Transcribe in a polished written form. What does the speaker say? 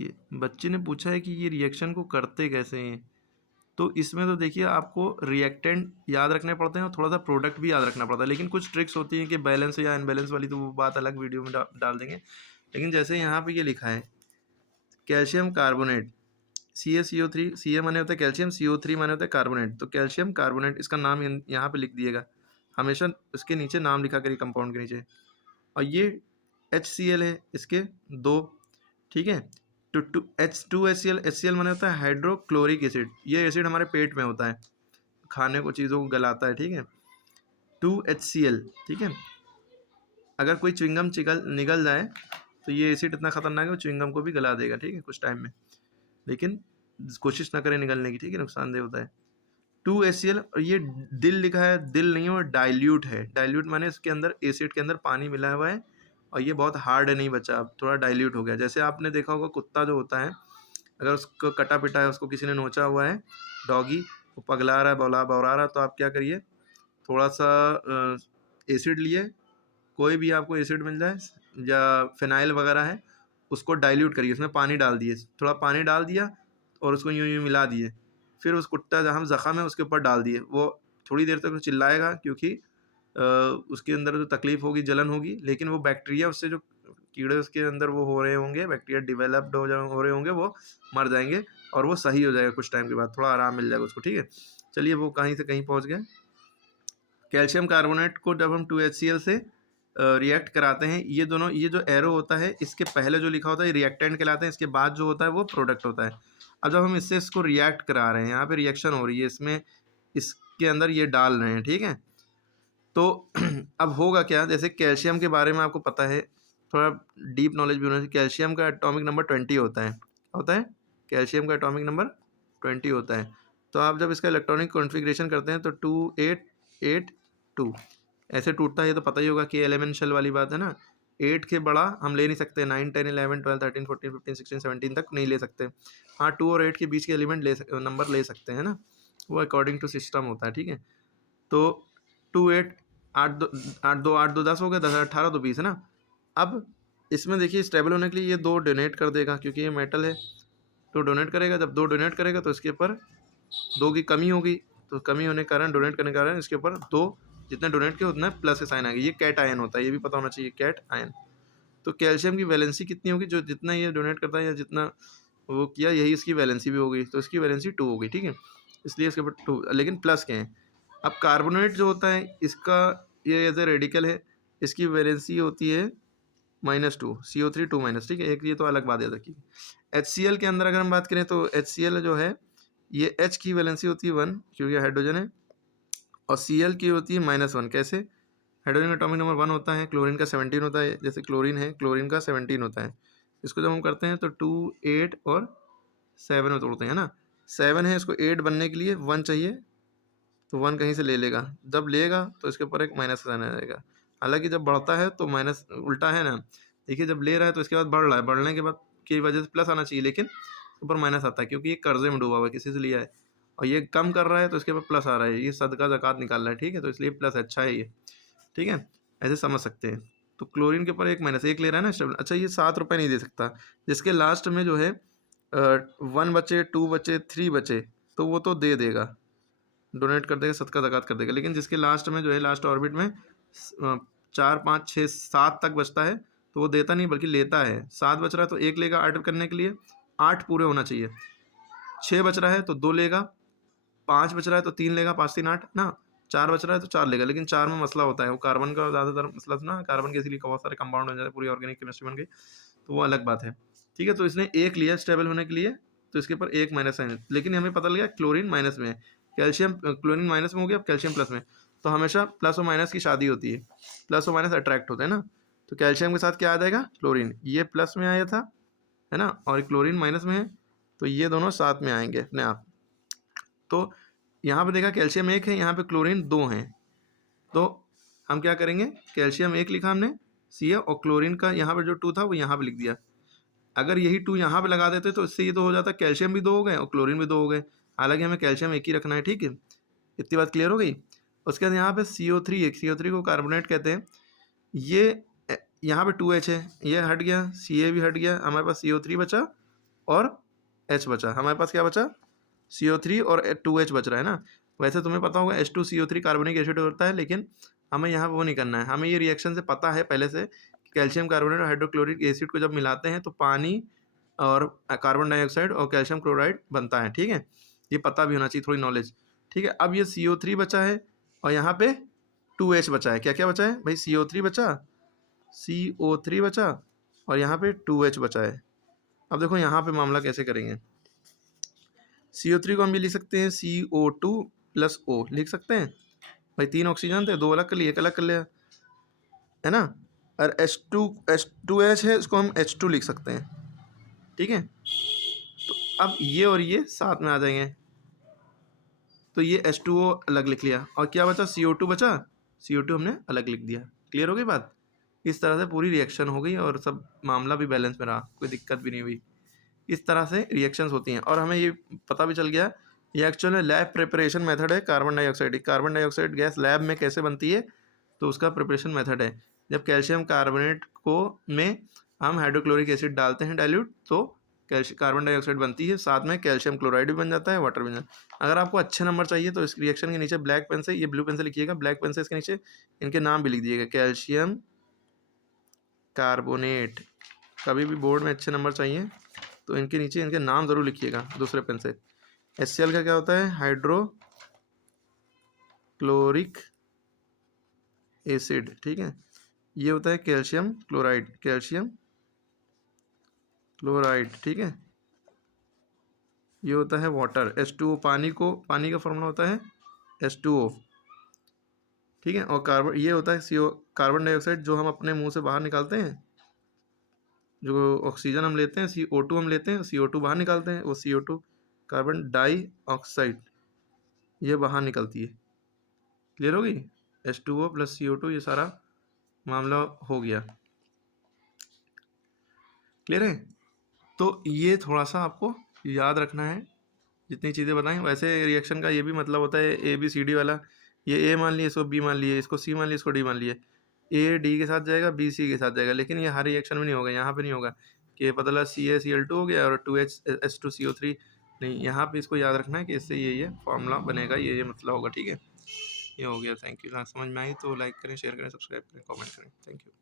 देखिए बच्चे ने पूछा है कि ये रिएक्शन को करते कैसे हैं। तो इसमें तो देखिए आपको रिएक्टेंट याद रखने पड़ते हैं और थोड़ा सा प्रोडक्ट भी याद रखना पड़ता है, लेकिन कुछ ट्रिक्स होती हैं कि बैलेंस या अनबैलेंस वाली, तो वो बात अलग वीडियो में डाल देंगे। लेकिन जैसे यहाँ पे ये लिखा है कैल्शियम कार्बोनेट, CaCO3, Ca माने होता है कैल्शियम, CO3 माने होता है कार्बोनेट। तो कैल्शियम कार्बोनेट इसका नाम यहाँ पे लिख दिएगा, हमेशा इसके नीचे नाम लिखा करिए कंपाउंड के नीचे। और ये HCl है, इसके दो, ठीक है। तो H2HCl, HCl माने होता है हाइड्रोक्लोरिक एसिड। ये एसिड हमारे पेट में होता है, खाने को चीज़ों को गलाता है, ठीक है। 2HCl, ठीक है। अगर कोई च्युइंगम निगल जाए तो ये एसिड इतना खतरनाक है वो च्युइंगम को भी गला देगा, ठीक है, कुछ टाइम में। लेकिन कोशिश ना करें निगलने की, ठीक है, नुकसानदेह होता है। 2HCl, और ये दिल लिखा है, दिल नहीं है, डाइल्यूट है। डाइल्यूट माने इसके अंदर एसिड के अंदर पानी मिला हुआ है और ये बहुत हार्ड नहीं बचा, अब थोड़ा डाइल्यूट हो गया। जैसे आपने देखा होगा कुत्ता जो होता है, अगर उसको कटा पिटा है, उसको किसी ने नोचा हुआ है, डॉगी, वो पगला रहा है, बौरा रहा है, तो आप क्या करिए, थोड़ा सा एसिड लिए, कोई भी आपको एसिड मिल जाए या फिनाइल वगैरह है, उसको डाइल्यूट करिए, उसमें पानी डाल दिए, थोड़ा पानी डाल दिया और उसको यूँ यूँ मिला दिए। फिर उस कुत्ता जहाँ ज़ख़म है उसके ऊपर डाल दिए, वो थोड़ी देर तक चिल्लाएगा क्योंकि उसके अंदर जो तकलीफ़ होगी, जलन होगी, लेकिन वो बैक्टीरिया, उससे जो कीड़े उसके अंदर वो हो रहे होंगे, बैक्टीरिया डेवलप्ड हो रहे होंगे, वो मर जाएंगे और वो सही हो जाएगा कुछ टाइम के बाद, थोड़ा आराम मिल जाएगा उसको, ठीक है। चलिए वो कहीं से कहीं पहुँच गए। कैल्शियम कार्बोनेट को जब हम 2HCl से रिएक्ट कराते हैं, ये दोनों, ये जो एरो होता है इसके पहले जो लिखा होता है रिएक्टेंट कहलाते हैं, इसके बाद जो होता है वो प्रोडक्ट होता है। अब जब हम इससे इसको रिएक्ट करा रहे हैं, यहाँ पे रिएक्शन हो रही है, इसमें इसके अंदर ये डाल रहे हैं, ठीक है। तो अब होगा क्या, जैसे कैल्शियम के बारे में आपको पता है, थोड़ा डीप नॉलेज भी होना चाहिए। कैल्शियम का एटॉमिक नंबर 20 होता है कैल्शियम का एटॉमिक नंबर 20 होता है। तो आप जब इसका इलेक्ट्रॉनिक कॉन्फ़िगरेशन करते हैं तो 2882 ऐसे टूटता है, ये तो पता ही होगा कि एलिमेंट शेल वाली बात है ना। 8 के बड़ा हम ले नहीं सकते, 9 10 11 12 13 14 15 16 17 तक नहीं ले सकते। हाँ, 2 और 8 के बीच के एलिमेंट नंबर ले सकते हैं ना, वो अकॉर्डिंग टू सिस्टम होता है, ठीक है। तो 2 8 8 2 10 हो गया, 10 18 तो 20 है ना। अब इसमें देखिए स्टेबल होने के लिए ये 2 डोनेट कर देगा, क्योंकि ये मेटल है तो डोनेट करेगा। जब 2 डोनेट करेगा तो इसके ऊपर 2 की कमी होगी, तो कमी होने के कारण, डोनेट करने के कारण इसके ऊपर 2 जितने डोनेट किए उतना प्लस के साइन आएगा। ये कैट आयन होता है, ये भी पता होना चाहिए, कैट आयन। तो कैल्शियम की वैलेंसी कितनी होगी, जो जितना ये डोनेट करता है या जितना वो किया, यही इसकी वैलेंसी भी होगी, तो इसकी वैलेंसी 2 होगी, ठीक है। इसलिए इसके ऊपर 2, लेकिन प्लस के हैं। अब कार्बोनेट जो होता है इसका, ये एज ए रेडिकल है, इसकी वैलेंसी होती है -2, CO3 2 माइनस, ठीक है। एक ये तो अलग बात याद रखिए। HCl के अंदर अगर हम बात करें तो HCl जो है, ये H की वैलेंसी होती है 1, क्योंकि हाइड्रोजन है, और Cl की होती है -1। कैसे, हाइड्रोजन का एटॉमिक नंबर 1 होता है, क्लोरीन का 17 होता है, जैसे क्लोरीन है, क्लोरीन का 17 होता है। इसको जब हम करते हैं तो 2 8 और 7 में तोड़ते हैं ना। 7 है, इसको 8 बनने के लिए 1 चाहिए, तो 1 कहीं से ले लेगा, जब लेगा तो इसके ऊपर एक माइनस का साइन आ जाएगा। हालांकि जब बढ़ता है तो माइनस उल्टा है ना, देखिए जब ले रहा है तो इसके बाद बढ़ रहा है, बढ़ने के बाद की वजह से प्लस आना चाहिए, लेकिन ऊपर माइनस आता है क्योंकि ये कर्जे में डूबा हुआ है, किसी से लिया है। और ये कम कर रहा है तो इसके ऊपर प्लस आ रहा है, ये सदका ज़कात निकाल रहा है, ठीक है, तो इसलिए प्लस अच्छा है ये, ठीक है, ऐसे समझ सकते हैं। तो क्लोरीन के ऊपर एक माइनस, एक ले रहा है ना स्टेबल। अच्छा, ये 7 रुपये नहीं दे सकता, जिसके लास्ट में जो है 1 बचे, 2 बचे, 3 बचे, तो वो तो दे देगा, डोनेट कर देगा, सदका ज़कात कर देगा। लेकिन जिसके लास्ट में जो है, लास्ट ऑर्बिट में 4 5 6 7 तक बचता है, तो वो देता नहीं बल्कि लेता है। 7 बच रहा है तो 1 लेगा ऐड करने के लिए, 8 पूरे होना चाहिए। 6 बच रहा है तो 2 लेगा, 5 बच रहा है तो 3 लेगा, 5 3 8 ना, 4 बच रहा है तो 4 लेगा। लेकिन 4 में मसला होता है, वो कार्बन का ज़्यादातर मसला था ना, कार्बन के इसीलिए बहुत सारे कंपाउंड हो जाते हैं, पूरी ऑर्गेनिक केमिस्ट्री बन गई, तो वो अलग बात है, ठीक है। तो इसने 1 लिया स्टेबल होने के लिए, तो इसके ऊपर एक माइनस साइन है। लेकिन हमें पता लगा क्लोरीन माइनस में है, कैल्शियम, क्लोरीन माइनस में हो गया, अब कैल्शियम प्लस में। तो हमेशा प्लस और माइनस की शादी होती है, प्लस और माइनस अट्रैक्ट होते हैं ना। तो कैल्शियम के साथ क्या आ जाएगा, क्लोरीन, ये प्लस में आया था, है ना, और क्लोरीन माइनस में है, तो ये दोनों साथ में आएंगे अपने आप। तो यहाँ पे देखा कैल्शियम 1 है, यहाँ पे क्लोरीन 2 हैं, तो हम क्या करेंगे, कैल्शियम 1 लिखा हमने सी है, और क्लोरीन का यहाँ पर जो 2 था वो यहाँ पे लिख दिया। अगर यही 2 यहाँ पे लगा देते तो इससे ये तो हो जाता, कैल्शियम भी 2 हो गए और क्लोरीन भी 2 हो गए। हालांकि हमें कैल्शियम 1 ही रखना है, ठीक है, इतनी बात क्लियर हो गई। उसके बाद यहाँ पे CO3, एक CO3 को कार्बोनेट कहते हैं। ये यहाँ पे 2H है, ये हट गया, Ca भी हट गया, हमारे पास CO3 बचा और H बचा। हमारे पास क्या बचा? CO3 और 2H बच रहा है ना। वैसे तुम्हें पता होगा H2CO3 कार्बोनिक एसिड होता है, लेकिन हमें यहाँ वो नहीं करना है। हमें ये रिएक्शन से पता है पहले से कि कैल्शियम कार्बोनेट और हाइड्रोक्लोरिक एसिड को जब मिलाते हैं तो पानी और कार्बन डाइऑक्साइड और कैल्शियम क्लोराइड बनता है, ठीक है। ये पता भी होना चाहिए, थोड़ी नॉलेज, ठीक है। अब ये CO3 बचा है और यहाँ पे 2H बचा है। क्या क्या बचा है भाई? CO3 बचा, CO3 बचा और यहाँ पे 2H बचा है। अब देखो यहाँ पे मामला कैसे करेंगे। CO3 को हम भी लिख सकते हैं CO2 प्लस O लिख सकते हैं भाई। 3 ऑक्सीजन थे, 2 अलग कर लिए, एक अलग कर लिया, है ना। और H2H है, इसको हम H2 लिख सकते हैं, ठीक है। तो अब ये और ये साथ में आ जाएंगे, तो ये H2O अलग लिख लिया और क्या बचा? CO2 बचा, CO2 हमने अलग लिख दिया। क्लियर हो गई बात? इस तरह से पूरी रिएक्शन हो गई और सब मामला भी बैलेंस में रहा, कोई दिक्कत भी नहीं हुई। इस तरह से रिएक्शंस होती हैं और हमें ये पता भी चल गया ये एक्चुअल में लैब प्रिपरेशन मेथड है। कार्बन डाइऑक्साइड गैस लैब में कैसे बनती है, तो उसका प्रिपरेशन मेथड है। जब कैल्शियम कार्बोनेट को में हम हाइड्रोक्लोरिक एसिड डालते हैं डाइल्यूट, तो कार्बन डाइऑक्साइड बनती है, साथ में कैल्शियम क्लोराइड भी बन जाता है, वाटर भी बन जाता है। अगर आपको अच्छे नंबर चाहिए तो इस रिएक्शन के नीचे ब्लैक पेन से, ये ब्लू पेन से लिखिएगा, ब्लैक पेन से इसके नीचे इनके नाम भी लिख दीजिएगा, कैल्शियम कार्बोनेट। कभी भी बोर्ड में अच्छे नंबर चाहिए तो इनके नीचे इनके नाम ज़रूर लिखिएगा दूसरे पेन से। HCl का क्या होता है? हाइड्रोक्लोरिक एसिड, ठीक है। ये होता है कैल्शियम क्लोराइड, ठीक है। ये होता है वाटर, H2O। पानी का फॉर्मूला होता है H2O, ठीक है। और कार्बन, ये होता है CO, कार्बन डाइऑक्साइड जो हम अपने मुंह से बाहर निकालते हैं। जो ऑक्सीजन हम लेते हैं, CO2 हम लेते हैं, CO2 बाहर निकालते हैं, वो CO2 कार्बन डाइऑक्साइड ये बाहर निकलती है। क्लियर होगी? H2O प्लस CO2, ये सारा मामला हो गया। क्लियर है? तो ये थोड़ा सा आपको याद रखना है जितनी चीज़ें बताएं। वैसे रिएक्शन का ये भी मतलब होता है ABCD वाला। ये A मान लिए, इसको B मान लिए, इसको C मान लिए, इसको D मान लिए। A D के साथ जाएगा, B C के साथ जाएगा, लेकिन ये हर रिएक्शन में नहीं होगा। यहाँ पे नहीं होगा कि पता लगा CaCl2 हो गया और 2H H2CO3 नहीं। यहाँ पे इसको याद रखना है कि इससे ये फॉर्मूला बनेगा, ये मतलब होगा, ठीक है। ये हो गया। Thank you. समझ में आई तो लाइक करें, शेयर करें, सब्सक्राइब करें, कमेंट करें। Thank you.